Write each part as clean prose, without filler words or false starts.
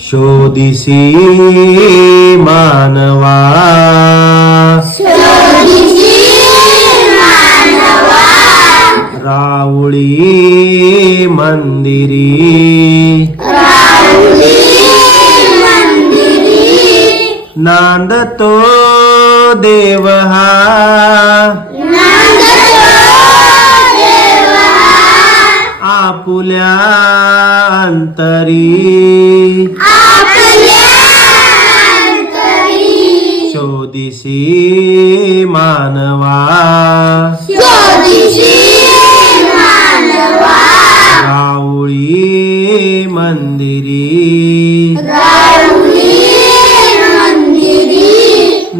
शोधिसी मानवा राऊळी मंदिरी नांदतो देव हा आपुल्या अंतरी शोधिसी मानवा राऊळी मंदिरी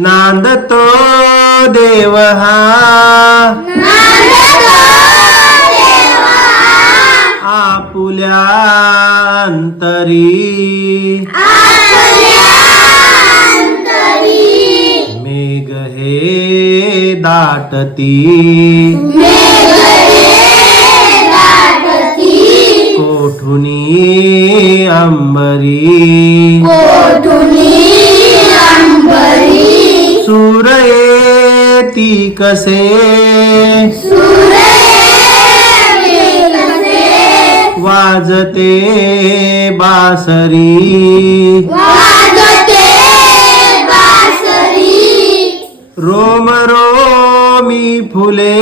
नांदतो देव हा आपुल्या अंतरी मेघ हे दाटती कोठुनी अंबरी सूर येती कसे वाजते बासरी रोम रोमी फुले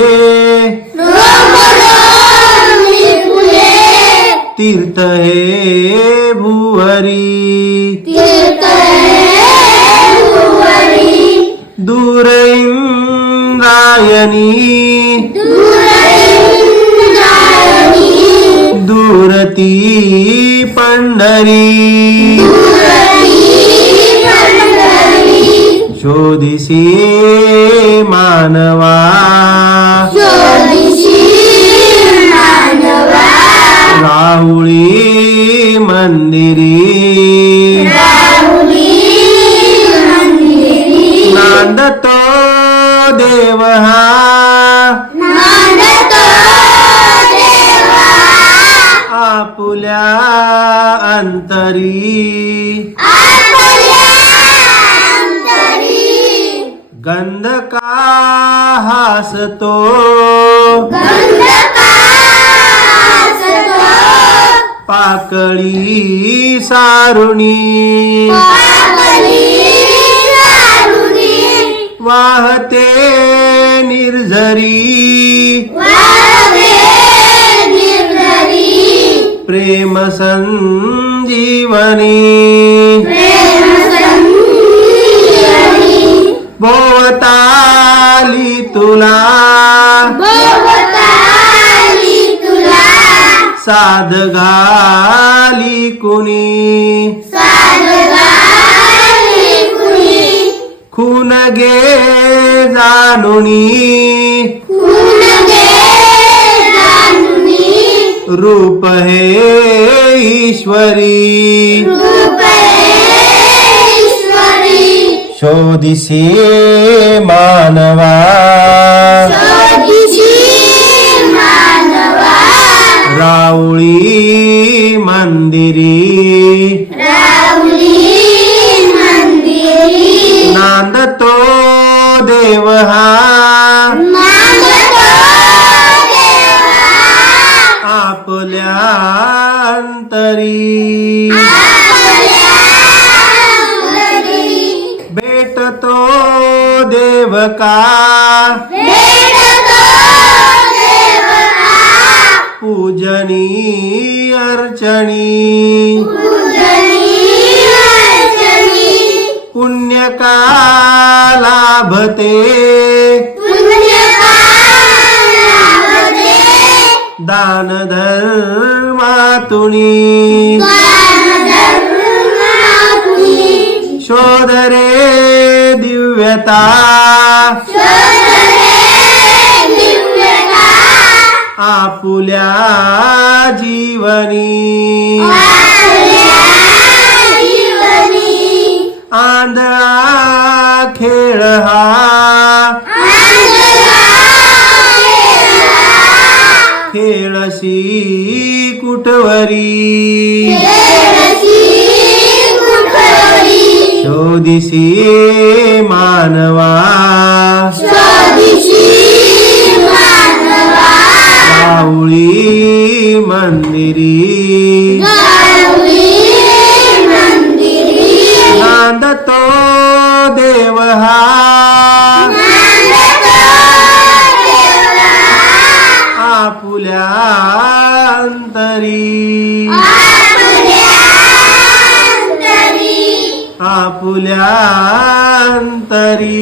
तीर्थ हे भुवरी दूर इंद्रायणी दूरती पंढरी शोधिसी मानवा राऊळी मंदिरी नांदतो देव हा आपुल्या अंतरी गंध का हासतो पाकळी सारुणी वाहते निर्झरी प्रेम संजीवनी भोवताली तुला साध घाली कुणी खून गे जानुनी रूप हे ईश्वरी शोधिसी मानवा राऊळी मंदिरी नांदतो देव हा आपल्या अंतरी भेटतो देव का पूजनी अर्चनी पुण्य का लाभते दान धर्मातुनी शोध रे दिव्यता आपुल्या जीवनी आंधळा खेळ हा खेळशी कुठवरी शोधिसी मानवा जाऊळी मंदिरी नांदतो देव हा आपुल्या अंतरी आपुल्या अंतरी